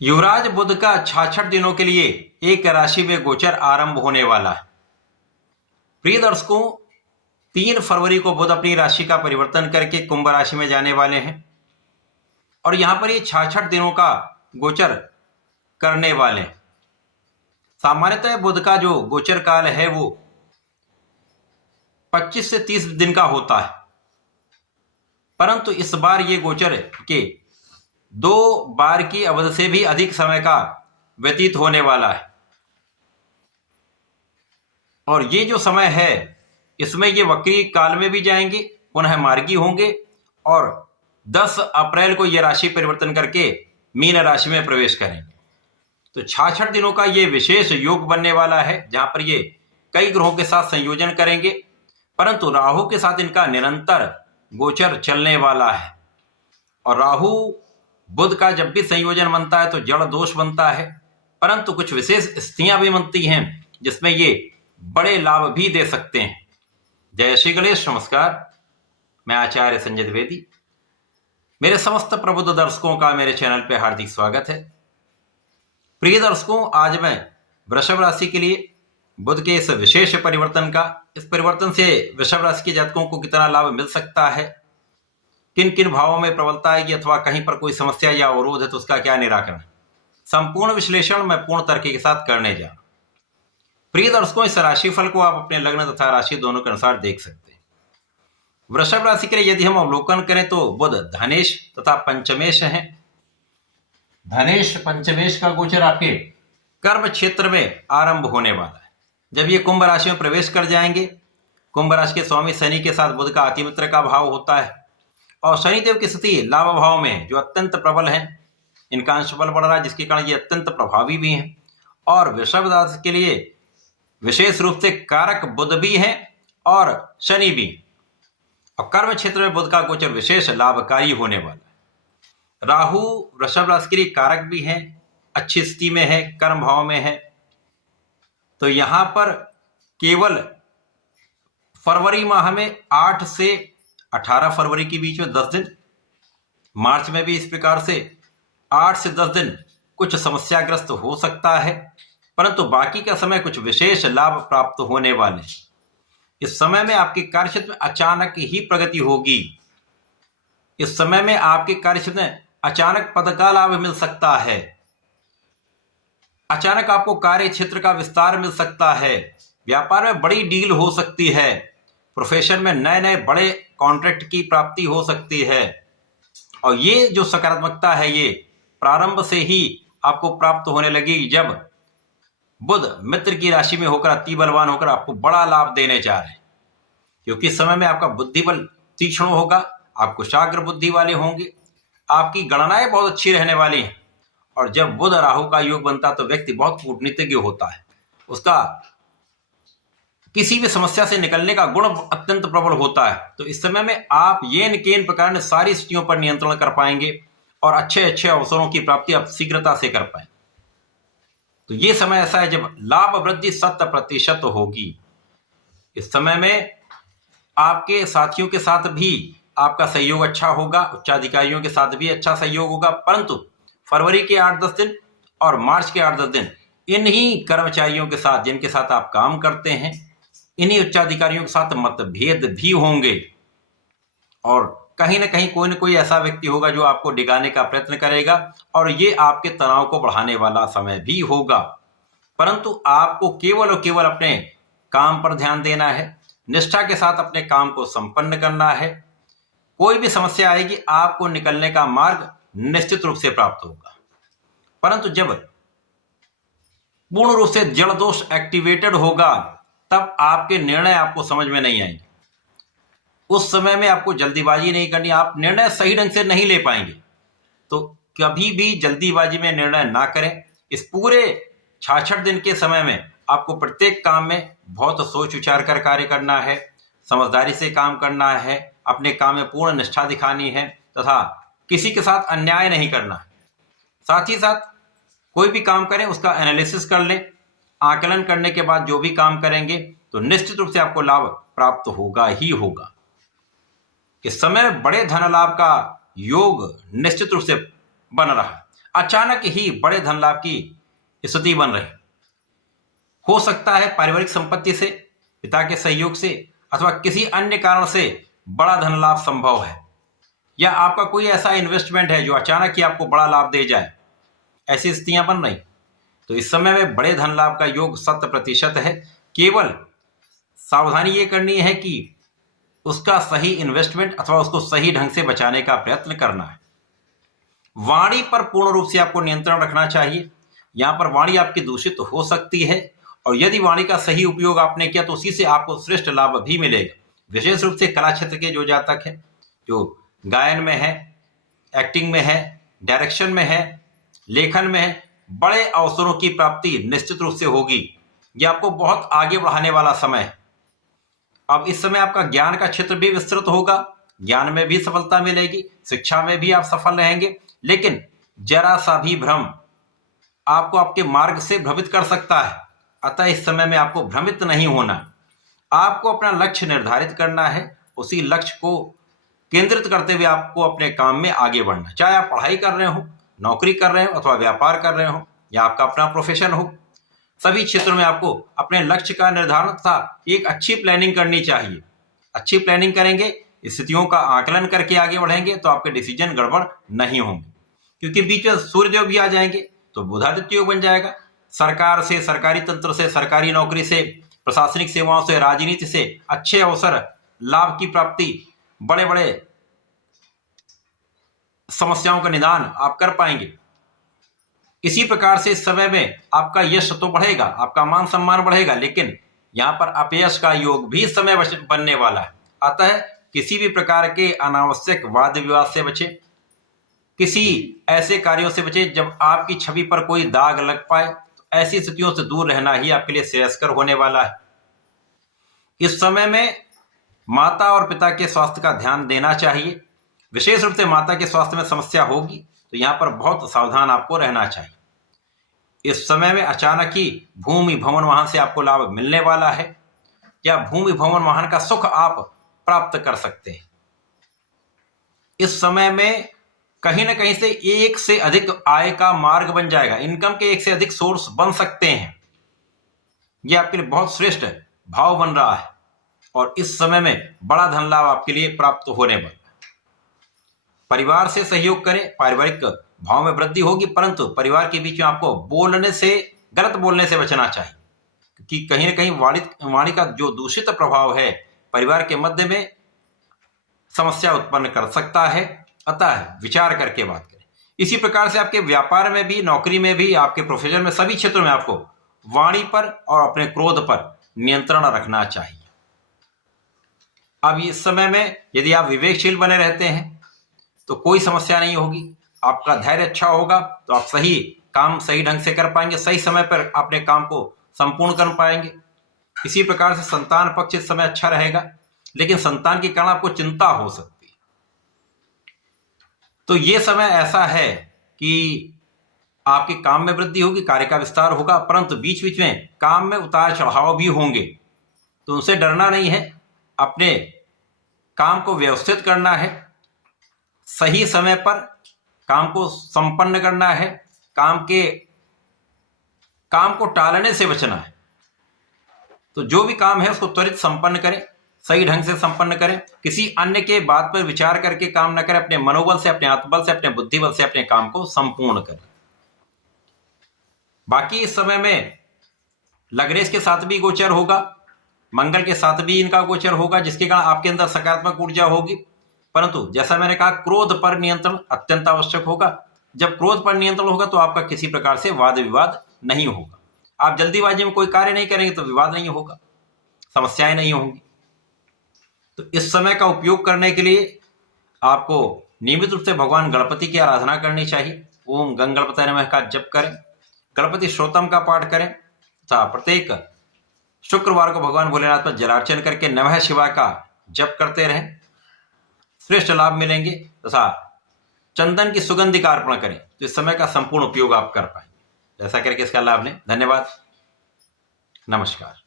युवराज बुध का 66 दिनों के लिए एक राशि में गोचर आरंभ होने वाला है। प्रिय दर्शकों, 3 फरवरी को बुध अपनी राशि का परिवर्तन करके कुंभ राशि में जाने वाले हैं और यहां पर ये 66 दिनों का गोचर करने वाले हैं। सामान्यतः बुध का जो गोचर काल है वो 25 से 30 दिन का होता है, परंतु इस बार ये गोचर के 2 बार की अवधि से भी अधिक समय का व्यतीत होने वाला है। और ये जो समय है इसमें ये वक्री काल में भी जाएंगे, पुनः मार्गी होंगे और 10 अप्रैल को ये राशि परिवर्तन करके मीन राशि में प्रवेश करेंगे। तो 66 दिनों का ये विशेष योग बनने वाला है, जहां पर ये कई ग्रहों के साथ संयोजन करेंगे, परंतु राहु के साथ इनका निरंतर गोचर चलने वाला है। और राहु बुध का जब भी संयोजन बनता है तो जड़ दोष बनता है, परंतु कुछ विशेष स्थितियां भी बनती हैं जिसमें ये बड़े लाभ भी दे सकते हैं। जय श्री गणेश। नमस्कार, मैं आचार्य संजय द्विवेदी। मेरे समस्त प्रबुद्ध दर्शकों का मेरे चैनल पे हार्दिक स्वागत है। प्रिय दर्शकों, आज मैं वृषभ राशि के लिए बुध के इस विशेष परिवर्तन का, इस परिवर्तन से वृषभ राशि के जातकों को कितना लाभ मिल सकता है, किन किन भावों में प्रबलता आएगी अथवा कहीं पर कोई समस्या या अवरोध है तो उसका क्या निराकरण, संपूर्ण विश्लेषण मैं पूर्ण तर्क के साथ करने जा रहा हूं। प्रिय दर्शकों, इस राशिफल को आप अपने लग्न तथा राशि दोनों के अनुसार देख सकते हैं। वृषभ राशि के लिए यदि हम अवलोकन करें तो बुध धनेश तथा पंचमेश है। धनेश पंचमेश का गोचर आपके कर्म क्षेत्र में आरंभ होने वाला है। जब ये कुंभ राशि में प्रवेश कर जाएंगे, कुंभ राशि के स्वामी शनि के साथ बुध का अतिमित्र का भाव होता है और शनिदेव की स्थिति लाभ भाव में जो अत्यंत प्रबल है, इनका अंश बल बढ़ रहा है, जिसके कारण ये अत्यंत प्रभावी भी हैं। और वृषभ राशि के लिए विशेष रूप से कारक बुध भी है और शनि भी। और कर्म क्षेत्र में बुध का गोचर विशेष लाभकारी होने वाला है। राहु वृषभ राशि के लिए कारक भी है, अच्छी स्थिति में है, कर्म भाव में है। तो यहां पर केवल फरवरी माह में 8 से 18 फरवरी के बीच में 10 दिन, मार्च में भी इस प्रकार से 8 से 10 दिन कुछ समस्याग्रस्त हो सकता है, परंतु बाकी का समय कुछ विशेष लाभ प्राप्त होने वाले हैं। इस समय में आपके कार्यक्षेत्र में अचानक ही प्रगति होगी। इस समय में आपके कार्यक्षेत्र में अचानक पद का लाभ मिल सकता है, अचानक आपको कार्य क्षेत्र का विस्तार मिल सकता है, व्यापार में बड़ी डील हो सकती है, प्रोफेशन में नए नए बड़े कॉन्ट्रैक्ट की प्राप्ति हो सकती है। और ये जो सकारात्मकता है ये प्रारंभ से ही आपको प्राप्त होने लगेगी जब बुध मित्र की राशि में होकर अति बलवान होकर आपको बड़ा लाभ देने जा रहे हैं। क्योंकि इस समय में आपका बुद्धि बल तीक्ष्ण होगा, आप कुशाग्र बुद्धि वाले होंगे, आपकी गणनाएं बहुत अच्छी रहने वाली हैं। और जब बुध राहु का योग बनता है तो व्यक्ति बहुत कूटनीतिज्ञ होता है, उसका किसी भी समस्या से निकलने का गुण अत्यंत प्रबल होता है। तो इस समय में आप येन केन प्रकार सारी स्थितियों पर नियंत्रण कर पाएंगे और अच्छे अच्छे अवसरों की प्राप्ति आप शीघ्रता से कर पाएंगे। तो ये समय ऐसा है जब लाभ वृद्धि 100% होगी। इस समय में आपके साथियों के साथ भी आपका सहयोग अच्छा होगा, उच्चाधिकारियों के साथ भी अच्छा सहयोग होगा, परंतु फरवरी के 8-10 दिन और मार्च के 8-10 दिन इन्हीं कर्मचारियों के साथ जिनके साथ आप काम करते हैं, इन्हीं उच्चाधिकारियों के साथ मतभेद भी होंगे और कहीं ना कहीं कोई ना कोई ऐसा व्यक्ति होगा जो आपको डिगाने का प्रयत्न करेगा और ये आपके तनाव को बढ़ाने वाला समय भी होगा। परंतु आपको केवल और केवल अपने काम पर ध्यान देना है, निष्ठा के साथ अपने काम को संपन्न करना है। कोई भी समस्या आएगी, आपको निकलने का मार्ग निश्चित रूप से प्राप्त होगा। परंतु जब पूर्ण रूप से जड़ दोष एक्टिवेटेड होगा तब आपके निर्णय आपको समझ में नहीं आएंगे। उस समय में आपको जल्दीबाजी नहीं करनी, आप निर्णय सही ढंग से नहीं ले पाएंगे। तो कभी भी जल्दीबाजी में निर्णय ना करें। इस पूरे 66 दिन के समय में आपको प्रत्येक काम में बहुत सोच विचार कर कार्य करना है, समझदारी से काम करना है, अपने काम में पूर्ण निष्ठा दिखानी है तथा किसी के साथ अन्याय नहीं करना है। साथ ही साथ कोई भी काम करें उसका एनालिसिस कर लें, आकलन करने के बाद जो भी काम करेंगे तो निश्चित रूप से आपको लाभ प्राप्त होगा ही होगा। इस समय बड़े धन लाभ का योग निश्चित रूप से बन रहा है। अचानक ही बड़े धन लाभ की स्थिति बन रही। हो सकता है पारिवारिक संपत्ति से, पिता के सहयोग से अथवा किसी अन्य कारण से बड़ा धन लाभ संभव है, या आपका कोई ऐसा इन्वेस्टमेंट है जो अचानक ही आपको बड़ा लाभ दे जाए, ऐसी स्थितियां बन रही। तो इस समय में बड़े धन लाभ का योग 100% है। केवल सावधानी ये करनी है कि उसका सही इन्वेस्टमेंट अथवा उसको सही ढंग से बचाने का प्रयत्न करना है। वाणी पर पूर्ण रूप से आपको नियंत्रण रखना चाहिए। यहाँ पर वाणी आपकी दूषित हो सकती है, और यदि वाणी का सही उपयोग आपने किया तो उसी से आपको श्रेष्ठ लाभ भी मिलेगा। विशेष रूप से कला क्षेत्र के जो जातक है, जो गायन में है, एक्टिंग में है, डायरेक्शन में है, लेखन में है, बड़े अवसरों की प्राप्ति निश्चित रूप से होगी। यह आपको बहुत आगे बढ़ाने वाला समय है। अब इस समय आपका ज्ञान का क्षेत्र भी विस्तृत होगा, ज्ञान में भी सफलता मिलेगी, शिक्षा में भी आप सफल रहेंगे, लेकिन जरा सा भी भ्रम आपको आपके मार्ग से भ्रमित कर सकता है। अतः इस समय में आपको भ्रमित नहीं होना, आपको अपना लक्ष्य निर्धारित करना है, उसी लक्ष्य को केंद्रित करते हुए आपको अपने काम में आगे बढ़ना। चाहे आप पढ़ाई कर रहे हो, नौकरी कर रहे हो अथवा व्यापार कर रहे हो, या आपका अपना प्रोफेशन हो, सभी क्षेत्रों में आपको अपने लक्ष्य का निर्धारण तथा एक अच्छी प्लानिंग करनी चाहिए। अच्छी प्लानिंग करेंगे, स्थितियों का आकलन करके आगे बढ़ेंगे तो आपके डिसीजन गड़बड़ नहीं होंगे, क्योंकि बीच में सूर्यदेव भी आ जाएंगे तो बुधादित्य योग बन जाएगा। सरकार से, सरकारी तंत्र से, सरकारी नौकरी से, प्रशासनिक सेवाओं से, राजनीति से अच्छे अवसर, लाभ की प्राप्ति, बड़े बड़े समस्याओं का निदान आप कर पाएंगे। इसी प्रकार से इस समय में आपका यश तो बढ़ेगा, आपका मान सम्मान बढ़ेगा, लेकिन यहाँ पर अपयश का योग भी इस समय बनने वाला है। अतः किसी भी प्रकार के अनावश्यक वाद विवाद से बचे, किसी ऐसे कार्यों से बचे जब आपकी छवि पर कोई दाग लग पाए। तो ऐसी स्थितियों से दूर रहना ही आपके लिए श्रेयस्कर होने वाला है। इस समय में माता और पिता के स्वास्थ्य का ध्यान देना चाहिए। विशेष रूप से माता के स्वास्थ्य में समस्या होगी तो यहाँ पर बहुत सावधान आपको रहना चाहिए। इस समय में अचानक ही भूमि भवन वाहन से आपको लाभ मिलने वाला है, या भूमि भवन वाहन का सुख आप प्राप्त कर सकते हैं। इस समय में कहीं ना कहीं से एक से अधिक आय का मार्ग बन जाएगा, इनकम के एक से अधिक सोर्स बन सकते हैं। यह आपके लिए बहुत श्रेष्ठ भाव बन रहा है, और इस समय में बड़ा धन लाभ आपके लिए प्राप्त होने पर परिवार से सहयोग करें, पारिवारिक भाव में वृद्धि होगी, परंतु परिवार के बीच में आपको बोलने से, गलत बोलने से बचना चाहिए, क्योंकि कहीं ना कहीं वाणी का जो दूषित प्रभाव है परिवार के मध्य में समस्या उत्पन्न कर सकता है। अतः विचार करके बात करें। इसी प्रकार से आपके व्यापार में भी, नौकरी में भी, आपके प्रोफेशन में, सभी क्षेत्रों में आपको वाणी पर और अपने क्रोध पर नियंत्रण रखना चाहिए। अब इस समय में यदि आप विवेकशील बने रहते हैं तो कोई समस्या नहीं होगी, आपका धैर्य अच्छा होगा तो आप सही काम सही ढंग से कर पाएंगे, सही समय पर अपने काम को संपूर्ण कर पाएंगे। इसी प्रकार से संतान पक्ष इस समय अच्छा रहेगा, लेकिन संतान के कारण आपको चिंता हो सकती है। तो ये समय ऐसा है कि आपके काम में वृद्धि होगी, कार्य का विस्तार होगा, परंतु बीच बीच में काम में उतार चढ़ाव भी होंगे, तो उनसे डरना नहीं है। अपने काम को व्यवस्थित करना है, सही समय पर काम को संपन्न करना है, काम को टालने से बचना है। तो जो भी काम है उसको त्वरित संपन्न करें, सही ढंग से संपन्न करें, किसी अन्य के बात पर विचार करके काम न करें, अपने मनोबल से, अपने आत्मबल से, अपने बुद्धिबल से अपने काम को संपूर्ण करें। बाकी इस समय में लग्नेश के साथ भी गोचर होगा, मंगल के साथ भी इनका गोचर होगा, जिसके कारण आपके अंदर सकारात्मक ऊर्जा होगी। परंतु जैसा मैंने कहा, क्रोध पर नियंत्रण अत्यंत आवश्यक होगा। जब क्रोध पर नियंत्रण होगा तो आपका किसी प्रकार से वाद विवाद नहीं होगा। आप जल्दीबाजी में कोई कार्य नहीं करेंगे तो विवाद नहीं होगा, समस्याएं नहीं होंगी। तो इस समय का उपयोग करने के लिए आपको नियमित रूप से भगवान गणपति की आराधना करनी चाहिए। ओम गंग गणपतये नमः का जप करें, गणपति श्रोतम का पाठ करें तथा प्रत्येक शुक्रवार को भगवान भोलेनाथ पर जलार्चन करके नमः शिवाय का जप करते रहें, श्रेष्ठ लाभ मिलेंगे। तथा चंदन की सुगंधि का अर्पण करें तो इस समय का संपूर्ण उपयोग आप कर पाएंगे। ऐसा करके इसका लाभ लें। धन्यवाद, नमस्कार।